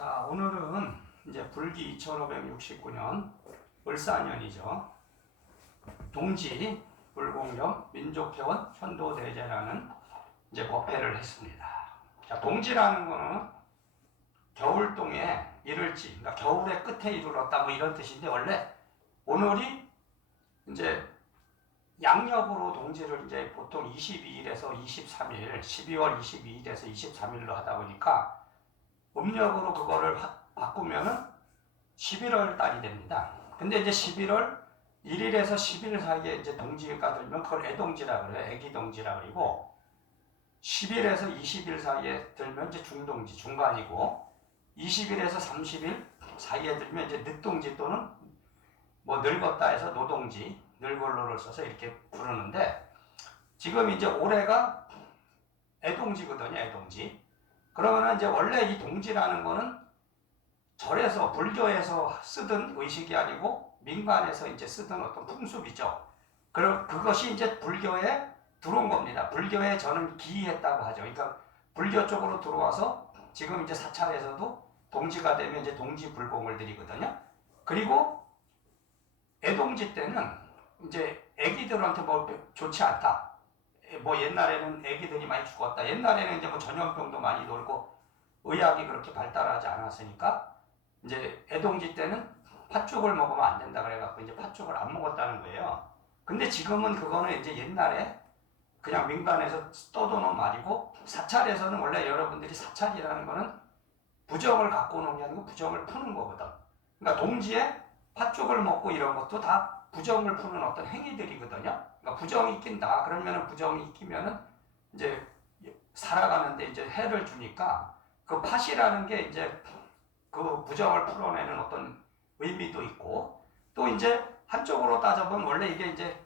자, 오늘은 이제 불기 2569년 을사년이죠. 동지, 불공령, 민족회원, 현도대제라는 이제 법회를 했습니다. 자, 동지라는 거는 겨울동에 이를지, 그러니까 겨울의 끝에 이르렀다 뭐 이런 뜻인데, 원래 오늘이 이제 양력으로 동지를 이제 보통 22일에서 23일, 12월 22일에서 23일로 하다 보니까 음력으로 그거를 바꾸면은 11월 달이 됩니다. 근데 이제 11월 1일에서 10일 사이에 이제 동지가 들면 그걸 애동지라 그래요. 애기동지라 그리고 10일에서 20일 사이에 들면 이제 중동지, 중간이고 20일에서 30일 사이에 들면 이제 늦동지 또는 뭐 늙었다 해서 노동지, 늙을로를 써서 이렇게 부르는데 지금 이제 올해가 애동지거든요. 애동지. 그러면 이제 원래 이 동지라는 거는 절에서 불교에서 쓰던 의식이 아니고 민간에서 이제 쓰던 어떤 풍습이죠. 그것이 이제 불교에 들어온 겁니다. 불교에 저는 기이했다고 하죠. 그러니까 불교 쪽으로 들어와서 지금 이제 사찰에서도 동지가 되면 이제 동지불공을 드리거든요. 그리고 애동지 때는 이제 애기들한테 뭐 좋지 않다. 뭐 옛날에는 애기들이 많이 죽었다. 옛날에는 이제 뭐 전염병도 많이 돌고 의학이 그렇게 발달하지 않았으니까 이제 애동지 때는 팥죽을 먹으면 안 된다 그래갖고 이제 팥죽을 안 먹었다는 거예요. 근데 지금은 그거는 이제 옛날에 그냥 민간에서 떠도는 말이고 사찰에서는 원래 여러분들이 사찰이라는 거는 부정을 갖고 오는 게 아니고 부정을 푸는 거거든. 그러니까 동지에 팥죽을 먹고 이런 것도 다 부정을 푸는 어떤 행위들이거든요. 그러니까 부정이 낀다. 그러면은 부정이 끼면은 이제 살아가는데 이제 해를 주니까 그 팥이라는 게 이제 그 부정을 풀어내는 어떤 의미도 있고 또 이제 한쪽으로 따져보면 원래 이게 이제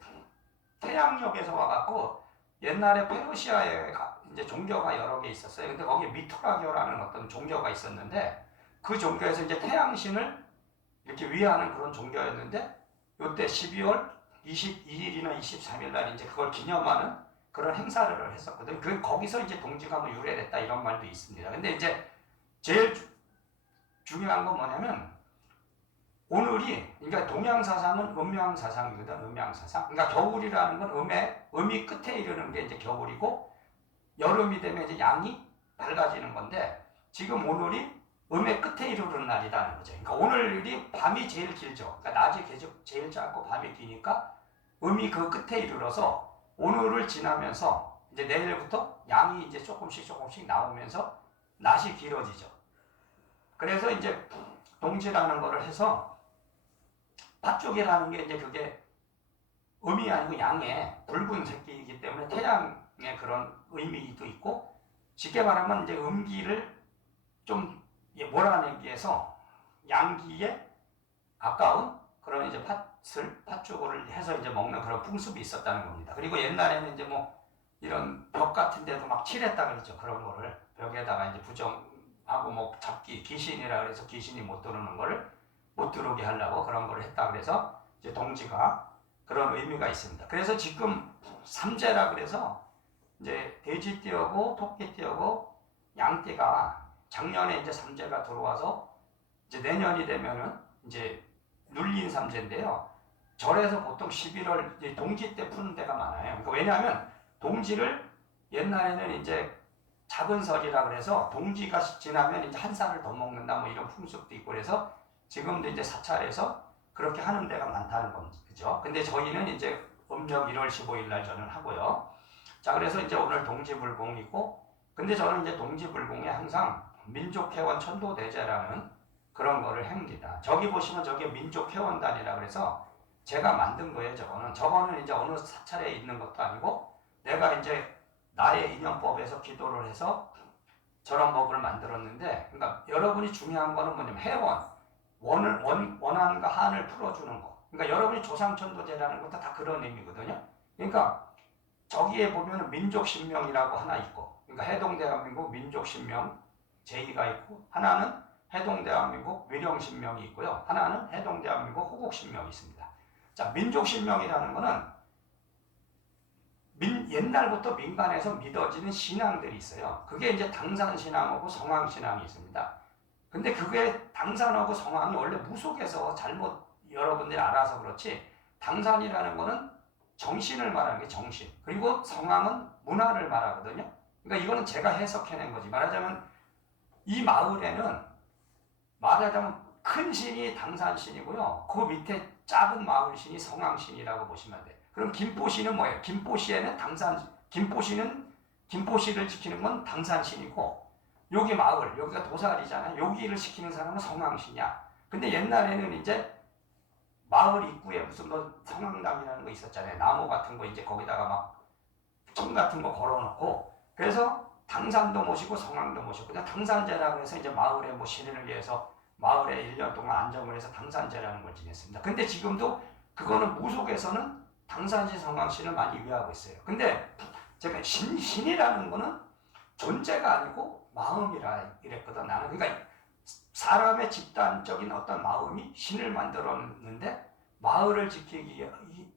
태양력에서 와갖고 옛날에 페르시아에 이제 종교가 여러 개 있었어요. 근데 거기에 미토라교라는 어떤 종교가 있었는데 그 종교에서 이제 태양신을 이렇게 위하는 그런 종교였는데 이때 12월 22일이나 23일 날 이제 그걸 기념하는 그런 행사를 했었거든. 거기서 이제 동지가 뭐 유래됐다 이런 말도 있습니다. 근데 이제 제일 중요한 건 뭐냐면 오늘이 그러니까 동양 사상은 음양 사상이거든. 음양 사상. 그러니까 겨울이라는 건 음이 끝에 이르는 게 이제 겨울이고 여름이 되면 이제 양이 밝아지는 건데 지금 오늘이 음의 끝에 이르는 날이라는 거죠. 그러니까 오늘이 밤이 제일 길죠. 그러니까 낮이 제일 짧고 밤이 기니까 음이 그 끝에 이르러서 오늘을 지나면서 이제 내일부터 양이 이제 조금씩 나오면서 낮이 길어지죠. 그래서 이제 동지라는 거를 해서 팥죽이라는 게 이제 그게 음이 아니고 양의 붉은색이기 때문에 태양의 그런 의미도 있고 쉽게 말하면 이제 음기를 좀 몰아내기 위해서 양기에 가까운 그런 이제 팥죽을 해서 이제 먹는 그런 풍습이 있었다는 겁니다. 그리고 옛날에는 이제 뭐 이런 벽 같은 데도 막 칠했다 그랬죠. 그런 거를 벽에다가 이제 부정하고 뭐 잡기 귀신이라 그래서 귀신이 못 들어오는 거를 못 들어오게 하려고 그런 걸 했다 그래서 이제 동지가 그런 의미가 있습니다. 그래서 지금 삼재라 그래서 이제 돼지띠하고 토끼띠하고 양띠가 작년에 이제 삼재가 들어와서 이제 내년이 되면은 이제 눌린 삼재인데요. 절에서 보통 11월 동지 때 푸는 데가 많아요. 그러니까 왜냐하면 동지를 옛날에는 이제 작은 설이라 그래서 동지가 지나면 이제 한 살을 더 먹는다 뭐 이런 풍습도 있고 그래서 지금도 이제 사찰에서 그렇게 하는 데가 많다는 거죠. 근데 저희는 이제 음력 1월 15일 날 저는 하고요. 자, 그래서 이제 오늘 동지불공이고 근데 저는 이제 동지불공에 항상 민족회원 천도대제라는 그런 거를 합니다. 저기 보시면 저게 민족회원단이라 그래서 제가 만든 거예요. 저거는 이제 어느 사찰에 있는 것도 아니고 내가 이제 나의 인연법에서 기도를 해서 저런 법을 만들었는데 그러니까 여러분이 중요한 거는 뭐냐면 회원 원한과 한을 풀어주는 거. 그러니까 여러분이 조상천도제라는 것도 다 그런 의미거든요. 그러니까 저기에 보면 민족신명이라고 하나 있고 그러니까 해동대한민국 민족신명 제2가 있고 하나는 해동대한민국 위령신명이 있고요. 하나는 해동대한민국 호국신명이 있습니다. 자, 민족신명이라는 거는 옛날부터 민간에서 믿어지는 신앙들이 있어요. 그게 이제 당산신앙하고 성황신앙이 있습니다. 근데 그게 당산하고 성황이 원래 무속에서 잘못 여러분들이 알아서 그렇지, 당산이라는 거는 정신을 말하는 게 정신, 그리고 성황은 문화를 말하거든요. 그러니까 이거는 제가 해석해낸 거지. 말하자면 이 마을에는 말하자면 큰 신이 당산신이고요. 그 밑에 작은 마을 신이 성황신이라고 보시면 돼요. 그럼 김포시는 뭐예요? 김포시에는 김포시를 지키는 건 당산신이고, 여기 마을, 여기가 도살이잖아요. 여기를 지키는 사람은 성황신이야. 근데 옛날에는 이제 마을 입구에 무슨 뭐 성황당이라는 거 있었잖아요. 나무 같은 거 이제 거기다가 막 청 같은 거 걸어놓고, 그래서 당산도 모시고 성황도 모시고, 그냥 당산제라고 해서 이제 마을의 뭐 신을 위해서 마을에 1년 동안 안정을 해서 당산제라는 걸 지냈습니다. 근데 지금도 그거는 무속에서는 당산시 성황신을 많이 위하고 있어요. 근데 제가 신이라는 거는 존재가 아니고 마음이라 이랬거든. 나는 그러니까 사람의 집단적인 어떤 마음이 신을 만들었는데, 마을을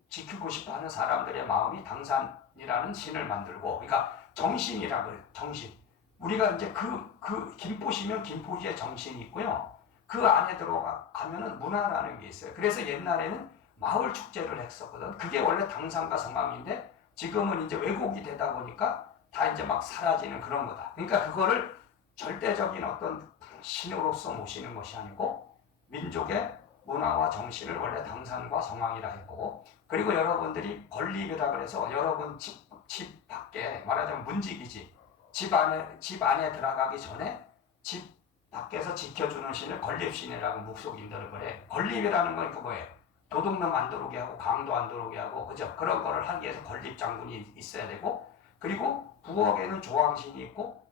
지키고 싶어하는 사람들의 마음이 당산이라는 신을 만들고, 그러니까 정신이라고 해요. 정신. 우리가 이제 그 김포시면 김포시의 정신이 있고요. 그 안에 들어가면은 문화라는 게 있어요. 그래서 옛날에는 마을 축제를 했었거든. 그게 원래 당산과 성황인데, 지금은 이제 왜곡이 되다 보니까 다 이제 막 사라지는 그런 거다. 그러니까 그거를 절대적인 어떤 신으로서 모시는 것이 아니고 민족의 문화와 정신을 원래 당산과 성황이라 했고, 그리고 여러분들이 건립이라 그래서 여러분 집 밖에 말하자면 문지기지, 집 안에 들어가기 전에 집 밖에서 지켜주는 신을 건립신이라고 무속인들은 그래. 건립이라는 건 그거예요. 도둑놈 안 들어오게 하고 강도 안 들어오게 하고, 그죠? 그런 거를 하기 위해서 건립장군이 있어야 되고, 그리고 부엌에는 조왕신이 있고,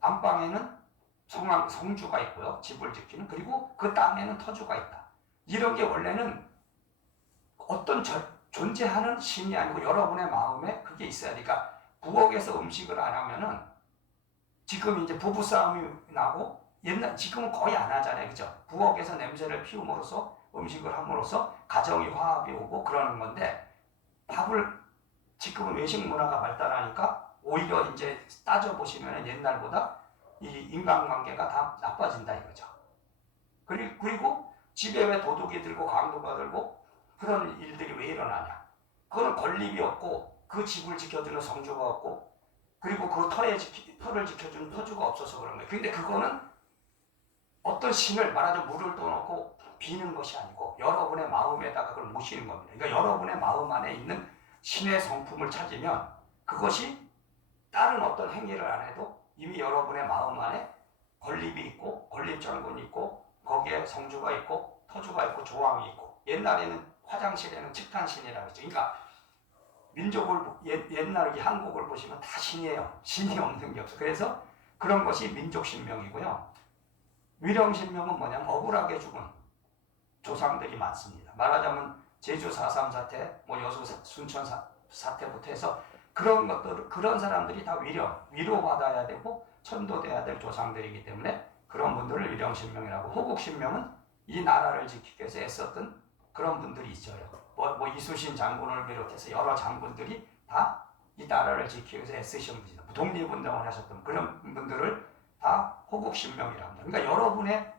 안방에는 성주가 있고요. 집을 지키는. 그리고 그 땅에는 터주가 있다. 이런 게 원래는 어떤 존재하는 신이 아니고 여러분의 마음에 그게 있어야 되니까, 부엌에서 음식을 안 하면은 지금 이제 부부싸움이 나고, 지금은 거의 안 하잖아요. 그죠? 부엌에서 냄새를 피움으로써 음식을 함으로써 가정이 화합이 오고 그러는 건데, 지금은 외식 문화가 발달하니까 오히려 이제 따져보시면 옛날보다 이 인간관계가 다 나빠진다 이거죠. 그리고 집에 왜 도둑이 들고 강도가 들고 그런 일들이 왜 일어나냐? 그거는 건립이 없고, 그 집을 지켜주는 성주가 없고, 그리고 그 터를 지켜주는 터주가 없어서 그런 거예요. 근데 그거는 어떤 신을 말하자면 물을 떠놓고 비는 것이 아니고 여러분의 마음에다가 그걸 모시는 겁니다. 그러니까 여러분의 마음 안에 있는 신의 성품을 찾으면 그것이 다른 어떤 행위를 안 해도 이미 여러분의 마음 안에 건립이 있고, 건립장군이 있고, 거기에 성주가 있고, 터주가 있고, 조왕이 있고, 옛날에는 화장실에는 측탄신이라고 했죠. 그러니까 옛날 한국을 보시면 다 신이에요. 신이 없는 게 없어요. 그래서 그런 것이 민족신명이고요. 위령신명은 뭐냐면 억울하게 죽은 조상들이 많습니다. 말하자면 제주 4.3 사태, 뭐 여수 순천 사태부터 해서 그런 사람들이 다 위로받아야 되고 천도돼야 될 조상들이기 때문에 그런 분들을 위령신명이라고. 호국신명은 이 나라를 지키기 위해서 애썼던 그런 분들이 있어요. 뭐 이수신 장군을 비롯해서 여러 장군들이 다 이 나라를 지키기 위해서 애쓰신 분이다. 독립운동을 하셨던 그런 분들을 다 호국신명이라고 합니다. 그러니까 여러분의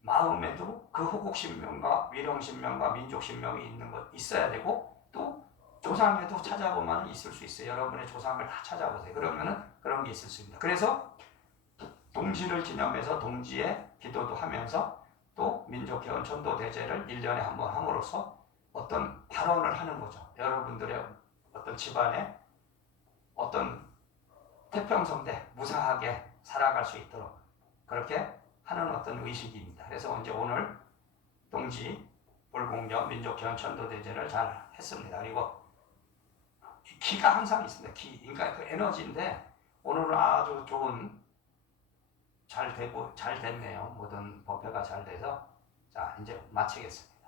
마음에도 그 호국신명과 위령신명과 민족신명이 있어야 되고, 또 조상에도 찾아보면 있을 수 있어요. 여러분의 조상을 다 찾아보세요. 그러면은 그런 게 있을 수 있습니다. 그래서 동지를 기념해서 동지의 기도도 하면서 또 민족개헌 천도대제를 1년에 한 번 함으로써 어떤 발언을 하는 거죠. 여러분들의 어떤 집안에 어떤 태평성대 무사하게 살아갈 수 있도록 그렇게 하는 어떤 의식입니다. 그래서 이제 오늘 동지 불공정 민족개헌 천도대제를 잘 했습니다. 그리고 기가 항상 있습니다. 그러니까 그 에너지인데, 오늘은 아주 좋은 잘 됐네요. 모든 법회가 잘 돼서. 자, 이제 마치겠습니다.